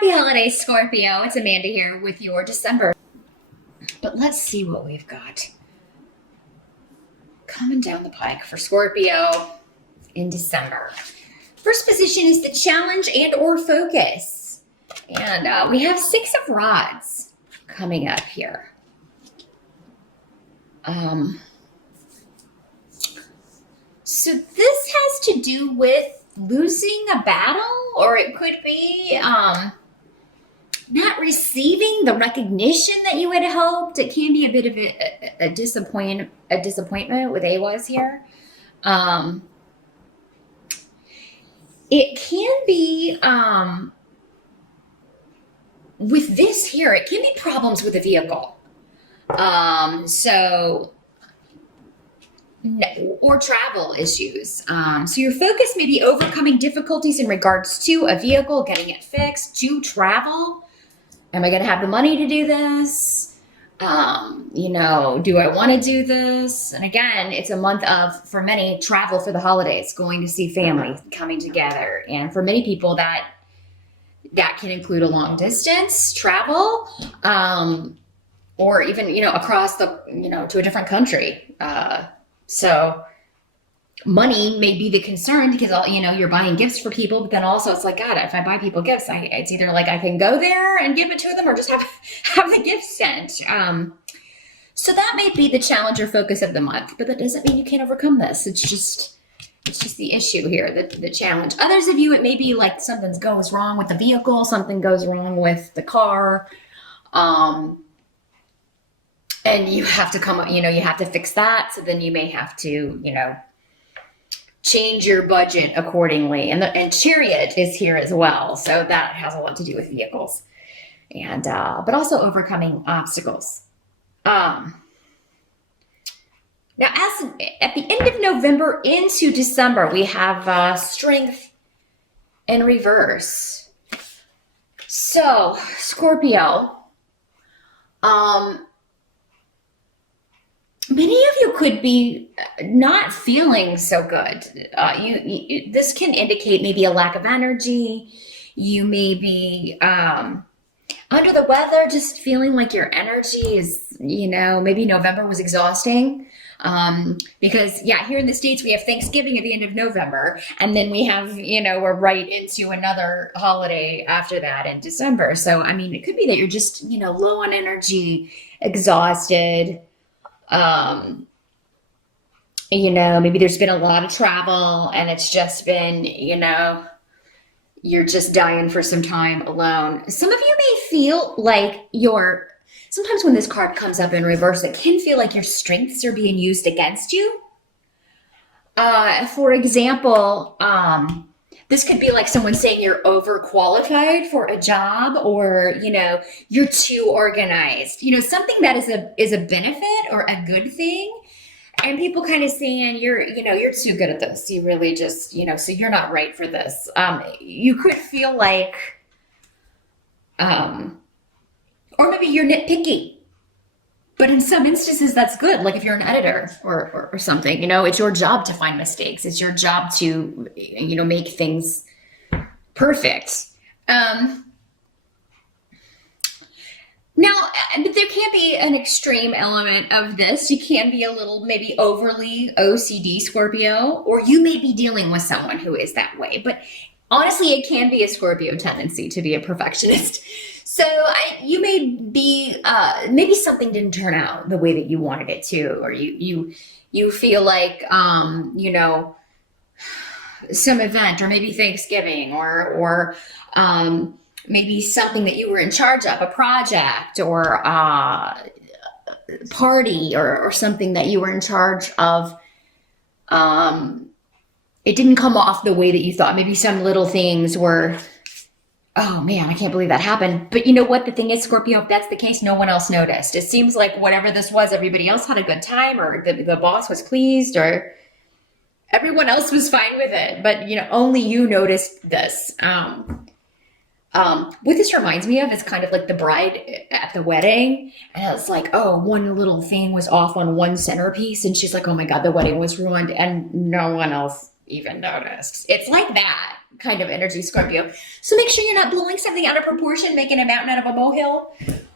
Happy holidays, Scorpio. It's Amanda here with your December. But let's see what we've got coming down the pike for Scorpio in December. First position is the challenge and or focus. And we have 6 of rods coming up here. So this has to do with losing a battle, or it could be not receiving the recognition that you had hoped. It can be a bit of a disappointment with AWAS here. It can be with this here, it can be problems with the vehicle. Or travel issues. So your focus may be overcoming difficulties in regards to a vehicle, getting it fixed, to travel. Am I going to have the money to do this? Do I want to do this? And again, it's a month of, for many, travel for the holidays, going to see family, coming together. And for many people, that can include a long distance travel, or even, across the, to a different country. So money may be the concern because, you're buying gifts for people, but then also it's like, God, if I buy people gifts, it's either like I can go there and give it to them or just have the gift sent. So that may be the challenge or focus of the month, but that doesn't mean you can't overcome this. It's just the issue here, the challenge. Others of you, it may be like something goes wrong with the vehicle, something goes wrong with the car. And you have to you have to fix that. So then you may have to, change your budget accordingly. And Chariot is here as well. So that has a lot to do with vehicles and, but also overcoming obstacles. Now, at the end of November into December, we have strength in reverse. So Scorpio, many of you could be not feeling so good. This can indicate maybe a lack of energy. You may be under the weather, just feeling like your energy is, maybe November was exhausting. Because here in the States, we have Thanksgiving at the end of November. And then we have, we're right into another holiday after that in December. So, it could be that you're just, low on energy, exhausted. Maybe there's been a lot of travel and it's just been, you're just dying for some time alone. Some of you may feel like sometimes when this card comes up in reverse, it can feel like your strengths are being used against you. For example, this could be like someone saying you're overqualified for a job, or, you're too organized, something that is a benefit or a good thing. And people kind of saying you're too good at this. You really just, so you're not right for this. You could feel like, or maybe you're nitpicky. But in some instances, that's good. Like if you're an editor or something, it's your job to find mistakes. It's your job to, make things perfect. Now, there can be an extreme element of this. You can be a little maybe overly OCD, Scorpio, or you may be dealing with someone who is that way. But honestly, it can be a Scorpio tendency to be a perfectionist. So you may be, maybe something didn't turn out the way that you wanted it to, or you feel like, some event, or maybe Thanksgiving, or maybe something that you were in charge of, a project or a party or something that you were in charge of. It didn't come off the way that you thought. Maybe some little things were, oh man, I can't believe that happened. But you know what? The thing is, Scorpio, if that's the case, no one else noticed. It seems like whatever this was, everybody else had a good time, or the boss was pleased, or everyone else was fine with it. But, only you noticed this. What this reminds me of is kind of like the bride at the wedding. And it's like, oh, one little thing was off on one centerpiece. And she's like, oh my God, the wedding was ruined. And no one else even noticed. It's like that. kind of energy, Scorpio. So make sure you're not blowing something out of proportion, making a mountain out of a molehill.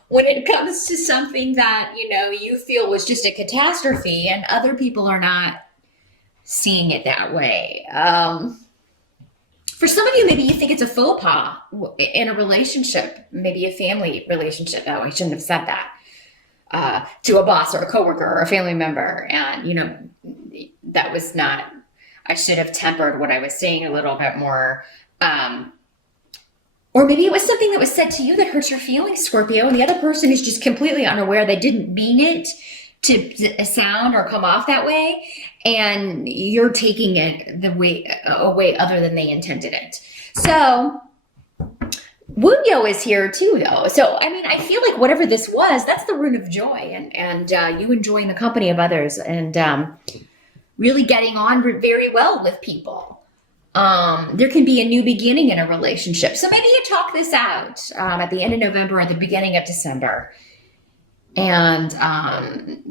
When it comes to something that, you feel was just a catastrophe and other people are not seeing it that way. For some of you, maybe you think it's a faux pas in a relationship, maybe a family relationship. Oh, I shouldn't have said that. To a boss or a coworker or a family member. And, that was not, I should have tempered what I was saying a little bit more. Or maybe it was something that was said to you that hurts your feelings, Scorpio, and the other person is just completely unaware. They didn't mean it to sound or come off that way, and you're taking it a way other than they intended it. So Wuyo is here too, though. So, I feel like whatever this was, that's the root of joy, and you enjoying the company of others and really getting on very well with people. There can be a new beginning in a relationship. So maybe you talk this out at the end of November or the beginning of December. And,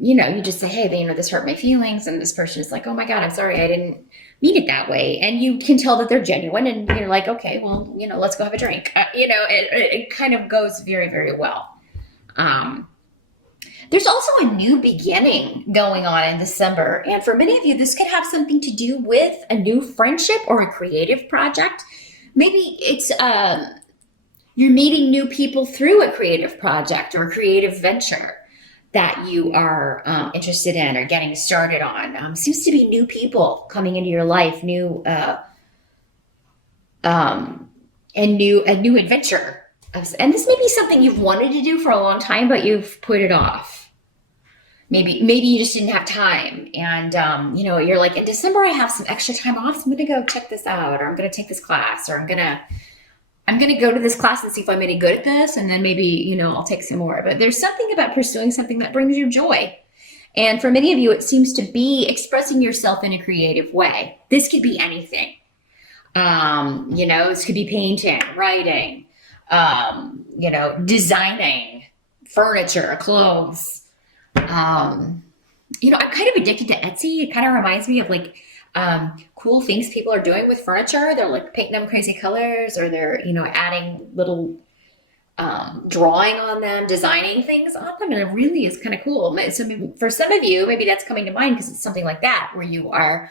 you just say, hey, this hurt my feelings. And this person is like, oh my God, I'm sorry. I didn't mean it that way. And you can tell that they're genuine and you're like, okay, well, let's go have a drink. It kind of goes very, very well. There's also a new beginning going on in December. And for many of you, this could have something to do with a new friendship or a creative project. Maybe it's, you're meeting new people through a creative project or a creative venture that you are interested in or getting started on. Seems to be new people coming into your life, a new adventure. And this may be something you've wanted to do for a long time, but you've put it off. Maybe you just didn't have time. And, you're like, in December, I have some extra time off. So I'm going to go check this out, or I'm going to take this class, or I'm going to go to this class and see if I'm any good at this. And then maybe, I'll take some more. But there's something about pursuing something that brings you joy. And for many of you, it seems to be expressing yourself in a creative way. This could be anything. This could be painting, writing, designing furniture, clothes. I'm kind of addicted to Etsy. It kind of reminds me of cool things people are doing with furniture. They're like painting them crazy colors, or they're, adding little drawing on them, designing things on them. And it really is kind of cool. So maybe, for some of you, maybe that's coming to mind because it's something like that where you are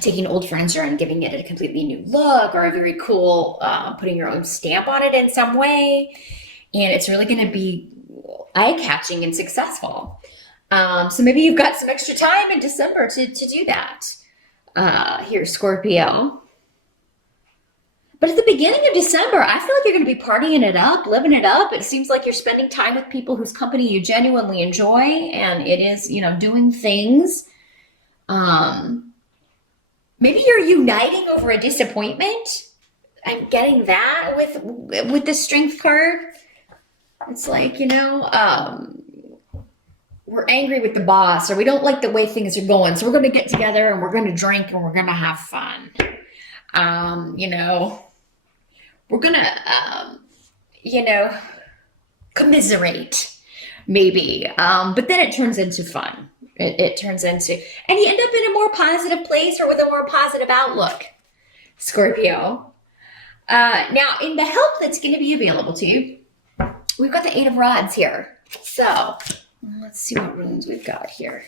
taking old furniture and giving it a completely new look, or a very cool, putting your own stamp on it in some way. And it's really going to be eye-catching and successful. So maybe you've got some extra time in December to do that. Here, Scorpio. But at the beginning of December, I feel like you're going to be partying it up, living it up. It seems like you're spending time with people whose company you genuinely enjoy, and it is, doing things. Maybe you're uniting over a disappointment. I'm getting that with the Strength card. It's like, we're angry with the boss, or we don't like the way things are going. So we're going to get together and we're going to drink and we're going to have fun. We're going to, commiserate maybe. But then it turns into fun. It turns into, and you end up in a more positive place or with a more positive outlook, Scorpio. Now, in the help that's going to be available to you, we've got the 8 of Rods here. So let's see what runes we've got here.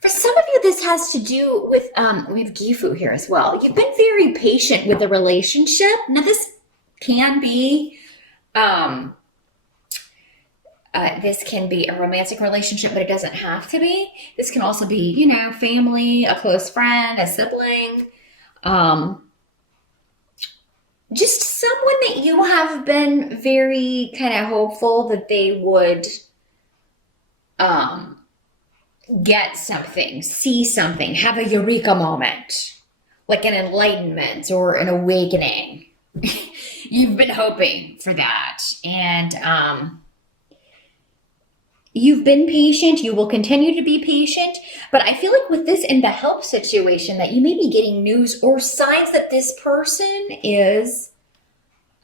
For some of you, this has to do with, we have Gifu here as well. You've been very patient with the relationship. Now, this can be, this can be a romantic relationship, but it doesn't have to be. This can also be, family, a close friend, a sibling. Just someone that you have been very kind of hopeful that they would get something, see something, have a eureka moment, like an enlightenment or an awakening. You've been hoping for that. And you've been patient. You will continue to be patient. But I feel like with this in the help situation that you may be getting news or signs that this person is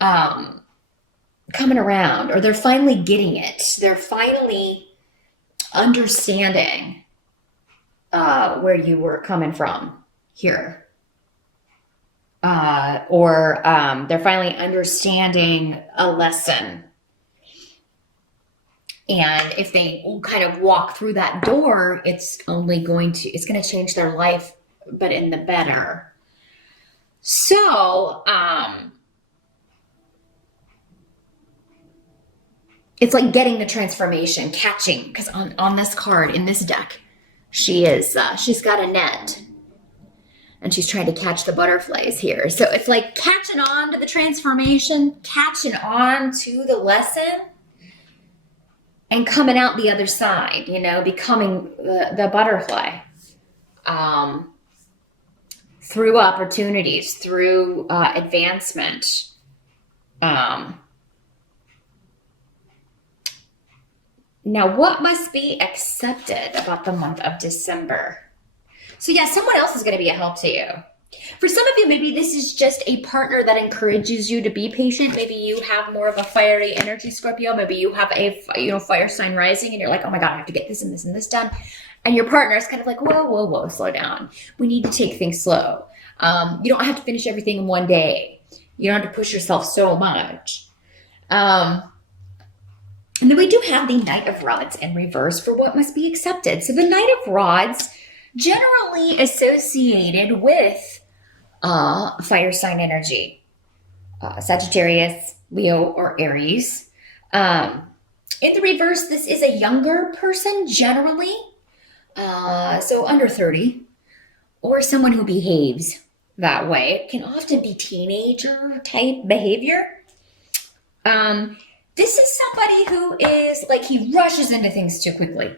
coming around, or they're finally getting it. They're finally understanding where you were coming from here. Or they're finally understanding a lesson. And if they kind of walk through that door, it's going to change their life, but in the better. So, it's like getting the transformation, catching, because on this card, in this deck, she's got a net. And she's trying to catch the butterflies here. So it's like catching on to the transformation, catching on to the lesson, and coming out the other side, becoming the butterfly. Through opportunities, through advancement. Now, what must be accepted about the month of December? So yeah, someone else is going to be a help to you. For some of you, maybe this is just a partner that encourages you to be patient. Maybe you have more of a fiery energy, Scorpio. Maybe you have a fire sign rising and you're like, oh my God, I have to get this and this and this done. And your partner is kind of like, whoa, slow down. We need to take things slow. You don't have to finish everything in one day. You don't have to push yourself so much. And then we do have the Knight of Rods in reverse for what must be accepted. So the Knight of Rods, generally associated with fire sign energy, Sagittarius, Leo, or Aries. In the reverse, this is a younger person generally, so under 30, or someone who behaves that way. It can often be teenager type behavior. This is somebody who is like, he rushes into things too quickly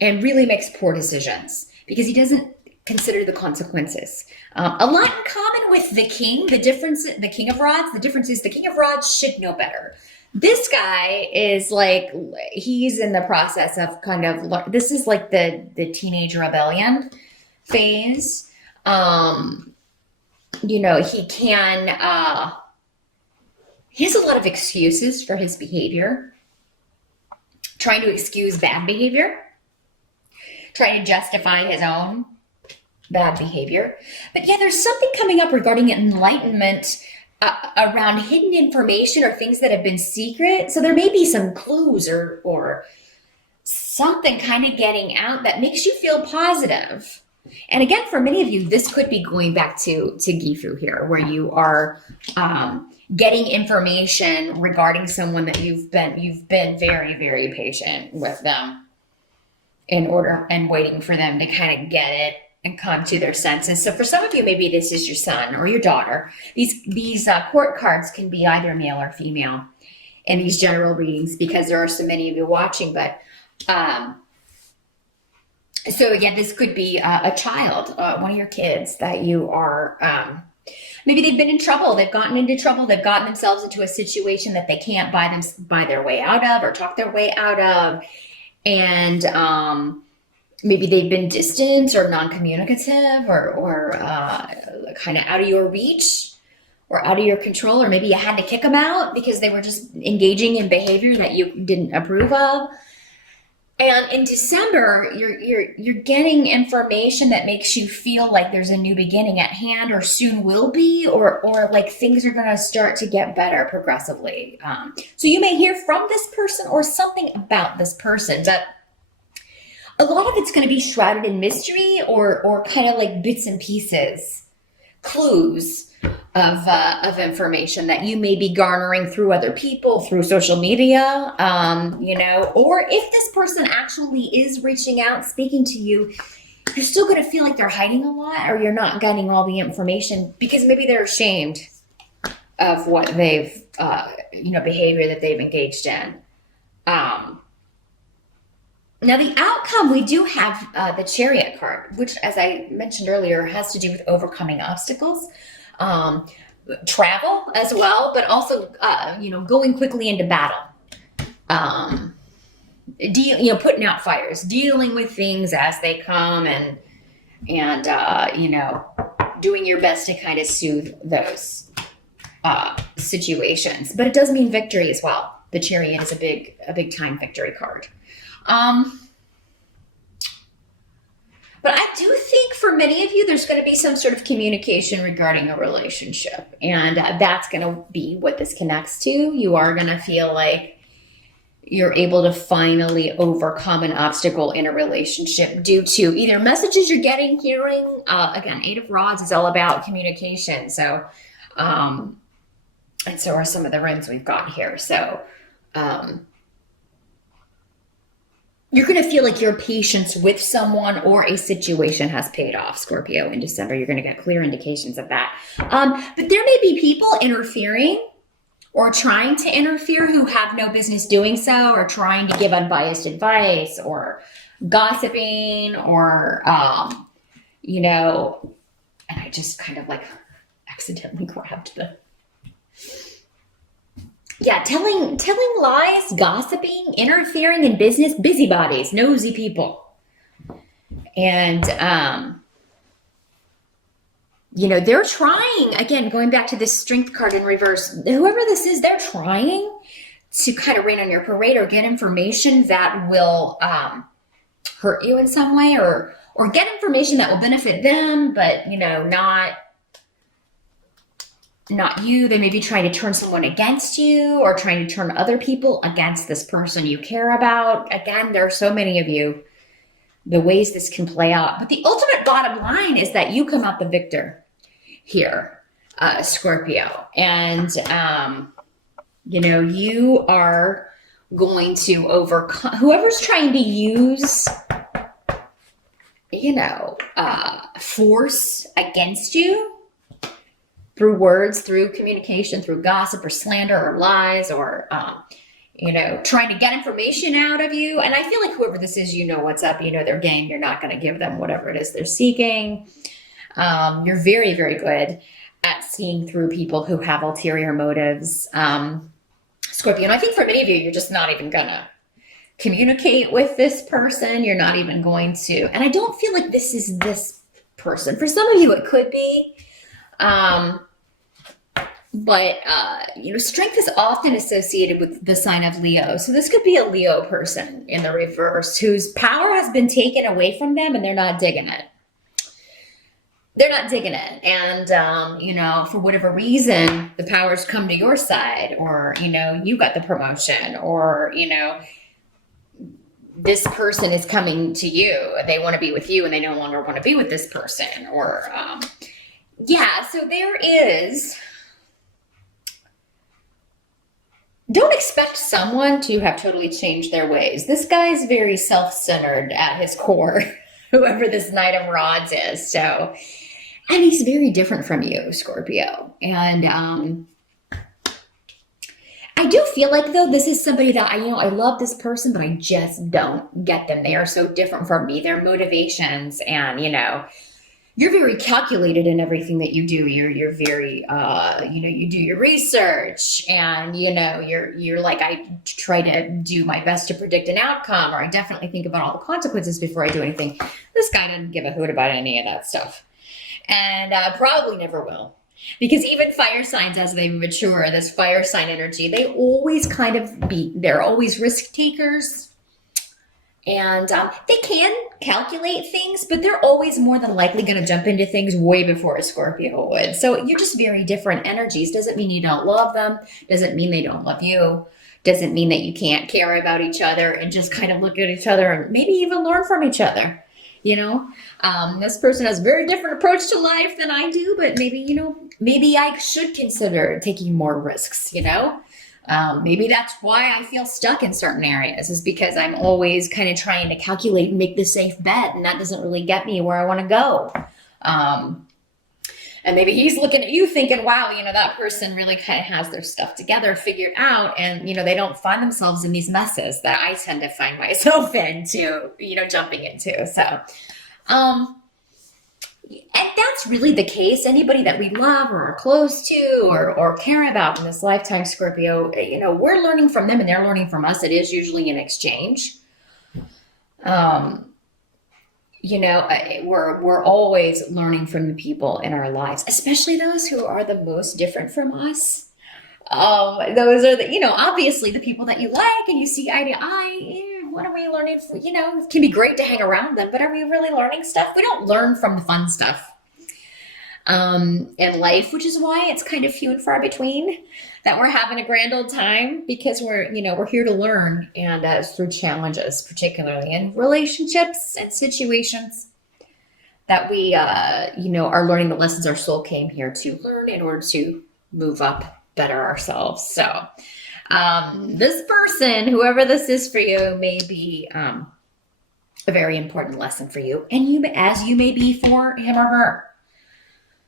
and really makes poor decisions because he doesn't consider the consequences. A lot in common with the King. The King of Rods, the difference is the King of Rods should know better. This guy is like, he's in the process of kind of, this is like the teenage rebellion phase. He has a lot of excuses for his behavior, trying to excuse bad behavior, trying to justify his own bad behavior. But yeah, there's something coming up regarding enlightenment around hidden information or things that have been secret. So there may be some clues or something kind of getting out that makes you feel positive. And again, for many of you, this could be going back to Gifu here, where you are getting information regarding someone that you've been very, very patient with them and waiting for them to kind of get it and come to their senses. So for some of you, maybe this is your son or your daughter. These court cards can be either male or female in these general readings because there are so many of you watching. But so again, this could be a child, one of your kids that you are, maybe they've been in trouble. They've gotten into trouble. They've gotten themselves into a situation that they can't buy their way out of or talk their way out of. And maybe they've been distant or non-communicative or kind of out of your reach or out of your control. Or maybe you had to kick them out because they were just engaging in behavior that you didn't approve of. And in December, you're getting information that makes you feel like there's a new beginning at hand or soon will be, or like things are going to start to get better progressively. So you may hear from this person or something about this person, but a lot of it's going to be shrouded in mystery or kind of like bits and pieces, clues of information that you may be garnering through other people, through social media, or if this person actually is reaching out, speaking to you, you're still going to feel like they're hiding a lot or you're not getting all the information because maybe they're ashamed of what they've, behavior that they've engaged in. Now, the outcome, we do have the Chariot card, which, as I mentioned earlier, has to do with overcoming obstacles, travel as well, but also, going quickly into battle, putting out fires, dealing with things as they come and doing your best to kind of soothe those situations. But it does mean victory as well. The Chariot is a big time victory card. do think for many of you, there's going to be some sort of communication regarding a relationship. And that's going to be what this connects to. You are going to feel like you're able to finally overcome an obstacle in a relationship due to either messages you're getting, hearing. Again, Eight of Rods is all about communication. So, and so are some of the runes we've got here. So, you're going to feel like your patience with someone or a situation has paid off, Scorpio, in December. You're going to get clear indications of that. But there may be people interfering or trying to interfere who have no business doing so, or trying to give unbiased advice, or gossiping, or, you know, and I just kind of like accidentally grabbed the... Yeah, telling lies, gossiping, interfering in business, busybodies, nosy people. And, you know, they're trying, again, going back to this Strength card in reverse, whoever this is, they're trying to kind of rain on your parade or get information that will hurt you in some way, or get information that will benefit them, but, you know, not you. They may be trying to turn someone against you, or trying to turn other people against this person you care about. Again, there are so many of you, the ways this can play out. But the ultimate bottom line is that you come out the victor here, Scorpio. And, you know, you are going to overcome whoever's trying to use, you know, force against you, through words, through communication, through gossip or slander or lies, or, you know, trying to get information out of you. And I feel like whoever this is, you know what's up, you know their game. You're not going to give them whatever it is they're seeking. You're very, very good at seeing through people who have ulterior motives, Scorpio. And I think for many of you, you're just not even going to communicate with this person. You're not even going to. And I don't feel like this is this person. For some of you, it could be. But, you know, strength is often associated with the sign of Leo. So this could be a Leo person in the reverse whose power has been taken away from them and they're not digging it. They're not digging it. And, you know, for whatever reason, the powers come to your side, or, you know, you got the promotion, or, you know, this person is coming to you. They want to be with you and they no longer want to be with this person, or, yeah, so there is... Don't expect someone to have totally changed their ways. This guy's very self-centered at his core, whoever this Knight of Rods is. So, and he's very different from you, Scorpio. And I do feel like, though, this is somebody that, I love this person, but I just don't get them. They are so different from me. Their motivations, and, you know, you're very calculated in everything that you do. You're very, you know, you do your research, and, you know, you're like, I try to do my best to predict an outcome, or I definitely think about all the consequences before I do anything. This guy doesn't give a hoot about any of that stuff, and probably never will, because even fire signs, as they mature, this fire sign energy, they always kind of they're always risk takers. And they can calculate things, but they're always more than likely going to jump into things way before a Scorpio would. So you're just very different energies. Doesn't mean you don't love them. Doesn't mean they don't love you. Doesn't mean that you can't care about each other and just kind of look at each other and maybe even learn from each other. You know, this person has a very different approach to life than I do, but maybe, you know, maybe I should consider taking more risks, you know? Maybe that's why I feel stuck in certain areas, is because I'm always kind of trying to calculate and make the safe bet, and that doesn't really get me where I want to go. And maybe he's looking at you thinking, wow, you know, that person really kind of has their stuff together, figured out, and, you know, they don't find themselves in these messes that I tend to find myself into, you know, jumping into. So, and that's really the case. Anybody that we love or are close to or care about in this lifetime, Scorpio, you know, we're learning from them and they're learning from us. It is usually an exchange. You know, we're always learning from the people in our lives, especially those who are the most different from us. Those are the, you know, obviously the people that you like and you see eye to eye, What are we learning? You know, it can be great to hang around them, but are we really learning stuff? We don't learn from the fun stuff in life, which is why it's kind of few and far between that we're having a grand old time, because we're here to learn, and through challenges, particularly in relationships and situations, that we, are learning the lessons our soul came here to learn in order to move up, better ourselves. So this person, whoever this is for you, may be a very important lesson for you, and as you may be for him or her.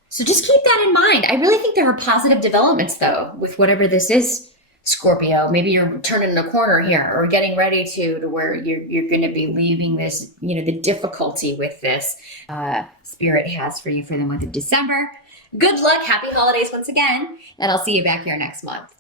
So just keep that in mind. I really think there are positive developments, though, with whatever this is, Scorpio. Maybe you're turning a corner here, or getting ready to where you're going to be leaving this, the difficulty with this. Spirit has for you for the month of December. Good luck. Happy holidays once again. And I'll see you back here next month.